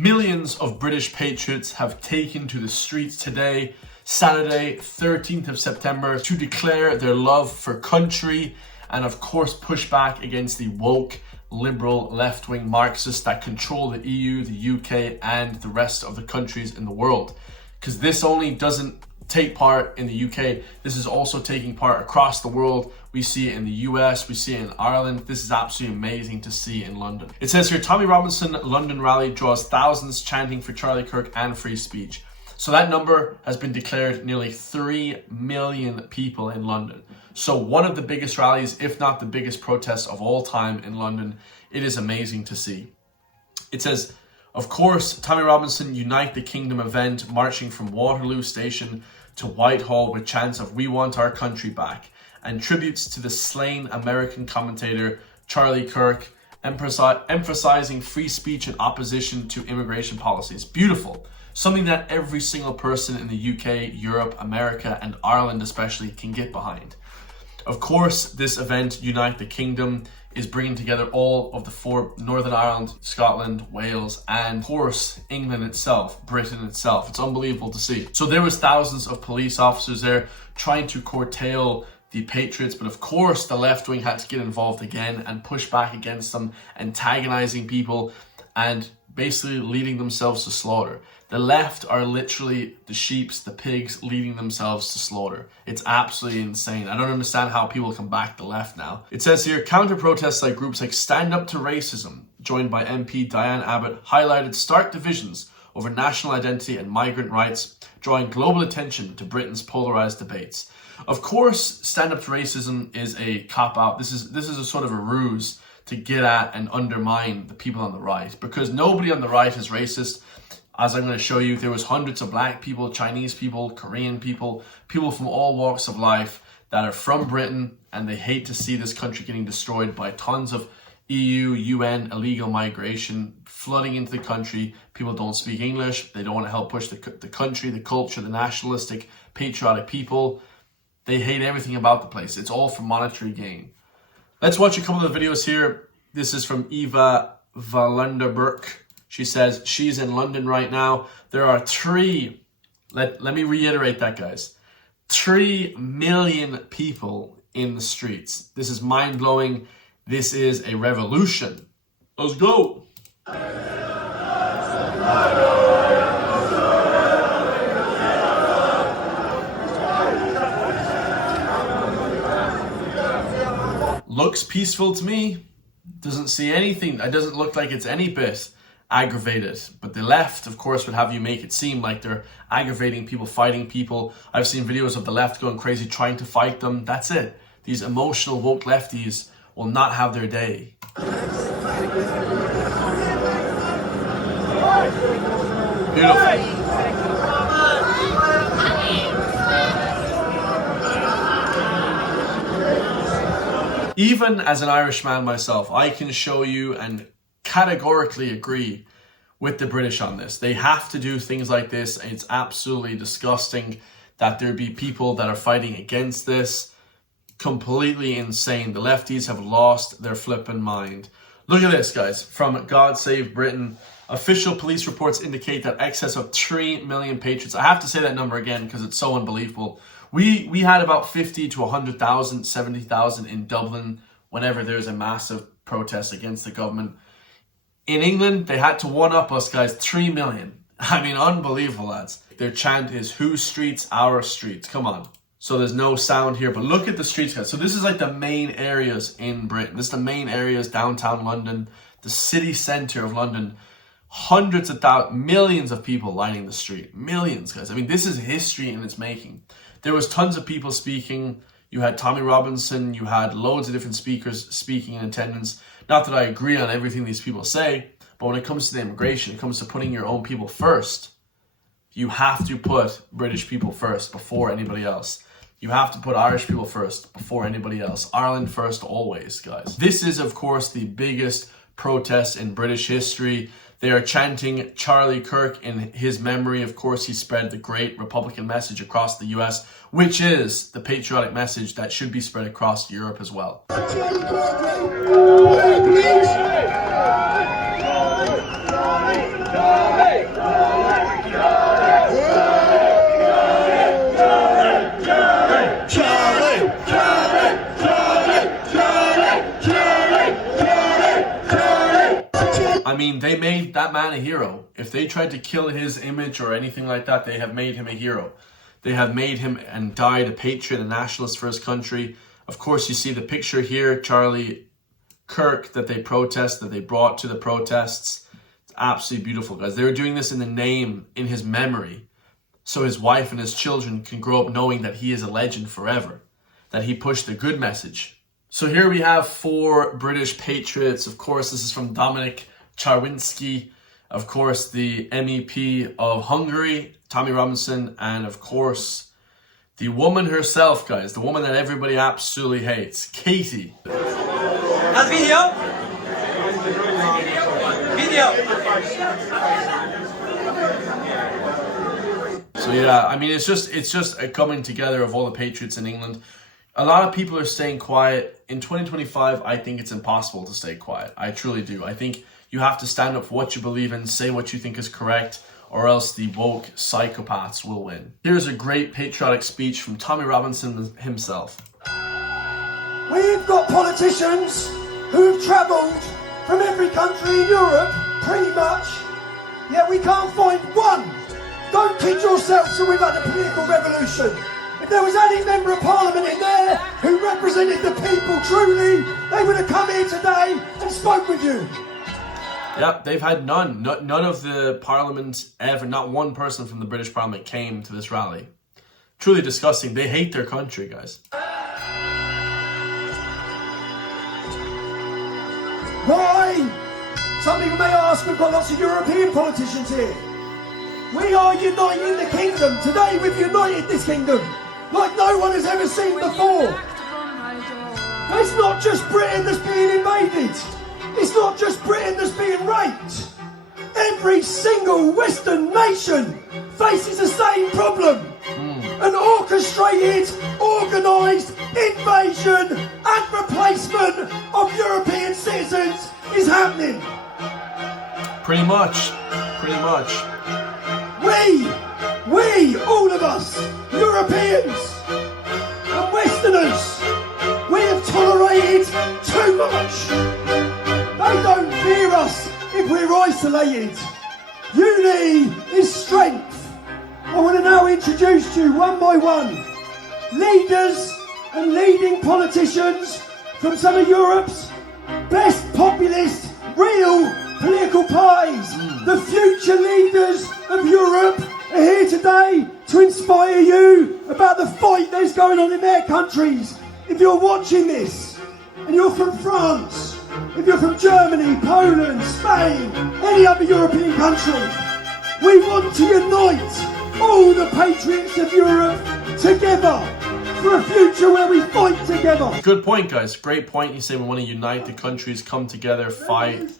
Millions of British patriots have taken to the streets today, Saturday, 13th of September, to declare their love for country and of course push back against the woke, liberal, left-wing Marxists that control the EU, the UK and the rest of the countries in the world. Because this only doesn't take part in the UK, this is also taking part across the world. We see it in the US, we see it in Ireland. This is absolutely amazing to see in London. It says here, Tommy Robinson London rally draws thousands chanting for Charlie Kirk and free speech. So that number has been declared nearly 3 million people in London. So one of the biggest rallies, if not the biggest protest of all time in London. It is amazing to see. It says, of course, Tommy Robinson Unite the Kingdom event marching from Waterloo Station to Whitehall with chants of "We want our country back" and tributes to the slain American commentator Charlie Kirk, emphasizing free speech and opposition to immigration policies. Beautiful. Something that every single person in the UK, Europe, America, and Ireland especially can get behind. Of course, this event, Unite the Kingdom, is bringing together all of the 4, Northern Ireland, Scotland, Wales, and of course, England itself, Britain itself. It's unbelievable to see. So there was thousands of police officers there trying to curtail the Patriots, but of course the left wing had to get involved again and push back against them, antagonizing people and basically leading themselves to slaughter. The left are literally the sheeps, the pigs leading themselves to slaughter. It's absolutely insane. I don't understand how people can back the left now. It says here, counter-protests like groups like Stand Up to Racism, joined by MP Diane Abbott, highlighted stark divisions over national identity and migrant rights, drawing global attention to Britain's polarized debates. Of course, Stand Up to Racism is a cop-out. This is a sort of a ruse to get at and undermine the people on the right, because nobody on the right is racist. As I'm going to show you, there was hundreds of black people, Chinese people, Korean people, people from all walks of life that are from Britain, and they hate to see this country getting destroyed by tons of EU, UN, illegal migration flooding into the country. People don't speak English. They don't want to help push the country, the culture, the nationalistic, patriotic people. They hate everything about the place. It's all for monetary gain. Let's watch a couple of videos here. This is from Eva Valanderburg. She says she's in London right now. There are let me reiterate that, guys. 3 million people in the streets. This is mind-blowing. This is a revolution. Let's go. Looks peaceful to me. Doesn't see anything. It doesn't look like it's any bit aggravated. But the left, of course, would have you make it seem like they're aggravating people, fighting people. I've seen videos of the left going crazy trying to fight them. That's it. These emotional woke lefties will not have their day. Beautiful. Even as an Irishman myself, I can show you and categorically agree with the British on this. They have to do things like this. It's absolutely disgusting that there be people that are fighting against this. Completely insane. The lefties have lost their flippin' mind. Look at this, guys. From God Save Britain. Official police reports indicate that excess of 3 million patriots. I have to say that number again because it's so unbelievable. We had about 50 to 100,000, 70,000 in Dublin whenever there's a massive protest against the government. In England, they had to one-up us, guys. 3 million. I mean, unbelievable, lads. Their chant is, "Whose streets? Our streets." Come on. So there's no sound here, but look at the streets, guys. So this is like the main areas in Britain. This is the main areas, downtown London, the city centre of London. Hundreds of thousands, millions of people lining the street. Millions, guys. I mean, this is history in its making. There was tons of people speaking. You had Tommy Robinson. You had loads of different speakers speaking in attendance. Not that I agree on everything these people say, but when it comes to the immigration, it comes to putting your own people first. You have to put British people first before anybody else. You have to put Irish people first before anybody else. Ireland first always, guys. This is, of course, the biggest protest in British history. They are chanting Charlie Kirk in his memory. Of course, he spread the great Republican message across the US, which is the patriotic message that should be spread across Europe as well. mean, they made that man a hero. If they tried to kill his image or anything like that, they have made him a hero. They have made him and died a patriot, a nationalist for his country. Of course, you see the picture here, Charlie Kirk, that they brought to the protests. It's absolutely beautiful, guys. They were doing this in the name, in his memory, so his wife and his children can grow up knowing that he is a legend forever, that he pushed the good message. So here we have 4 British patriots. Of course, this is from Dominic Czarwinski, of course, the MEP of Hungary, Tommy Robinson, and of course, the woman herself, guys, the woman that everybody absolutely hates, Katie. That video? So yeah, I mean, it's just a coming together of all the patriots in England. A lot of people are staying quiet. In 2025, I think it's impossible to stay quiet. I truly do. I think you have to stand up for what you believe in, say what you think is correct, or else the woke psychopaths will win. Here's a great patriotic speech from Tommy Robinson himself. We've got politicians who've travelled from every country in Europe, pretty much, yet we can't find one. Don't kid yourselves that we've had a political revolution. If there was any member of parliament in there who represented the people truly, they would have come here today and spoke with you. Yep, they've had none. None of the parliament ever, not one person from the British parliament came to this rally. Truly disgusting. They hate their country, guys. Why? Some people may ask, we've got lots of European politicians here. We are uniting the kingdom. Today we've united this kingdom like no one has ever seen before. It's not just Britain that's being invaded. It's not just Britain that's being raped. Every single Western nation faces the same problem. An orchestrated, organised invasion and replacement of European citizens is happening. Pretty much. We, all of us, Europeans and Westerners, we have tolerated too much. They don't fear us if we're isolated. Unity is strength. I want to now introduce you one by one, leaders and leading politicians from some of Europe's best populist, real political parties. The future leaders of Europe are here today to inspire you about the fight that's going on in their countries. If you're watching this and you're from France, if you're from Germany, Poland, Spain, any other European country, we want to unite all the patriots of Europe together for a future where we fight together. Good point, guys. Great point. You say we want to unite the countries, come together, fight.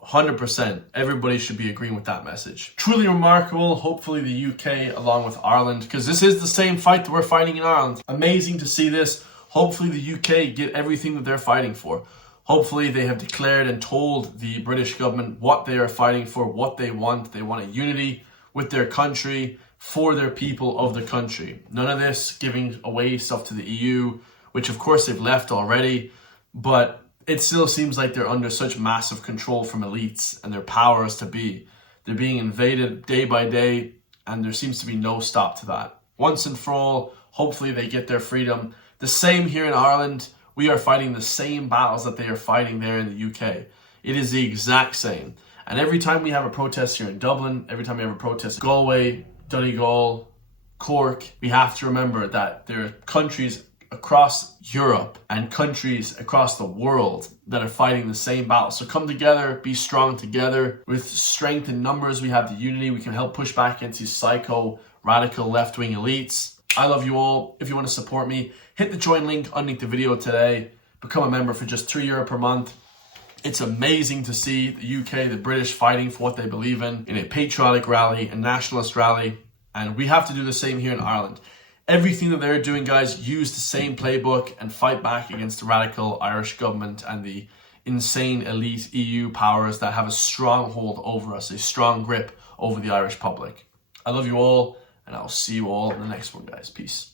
100%. Everybody should be agreeing with that message. Truly remarkable. Hopefully the UK, along with Ireland, because this is the same fight that we're fighting in Ireland. Amazing to see this. Hopefully the UK get everything that they're fighting for. Hopefully they have declared and told the British government what they are fighting for, what they want. They want a unity with their country, for their people of the country. None of this giving away stuff to the EU, which of course they've left already, but it still seems like they're under such massive control from elites and their powers to be. They're being invaded day by day, and there seems to be no stop to that. Once and for all, hopefully they get their freedom. The same here in Ireland. We are fighting the same battles that they are fighting there in the UK. It is the exact same. And every time we have a protest here in Dublin, every time we have a protest in Galway, Donegal, Cork, we have to remember that there are countries across Europe and countries across the world that are fighting the same battle. So come together, be strong together. With strength in numbers, we have the unity. We can help push back against these psycho, radical, left-wing elites. I love you all. If you want to support me, hit the join link underneath the video today. Become a member for just €3 per month. It's amazing to see the UK, the British fighting for what they believe in a patriotic rally, a nationalist rally. And we have to do the same here in Ireland. Everything that they're doing, guys, use the same playbook and fight back against the radical Irish government and the insane elite EU powers that have a strong hold over us, a strong grip over the Irish public. I love you all, and I'll see you all in the next one, guys. Peace.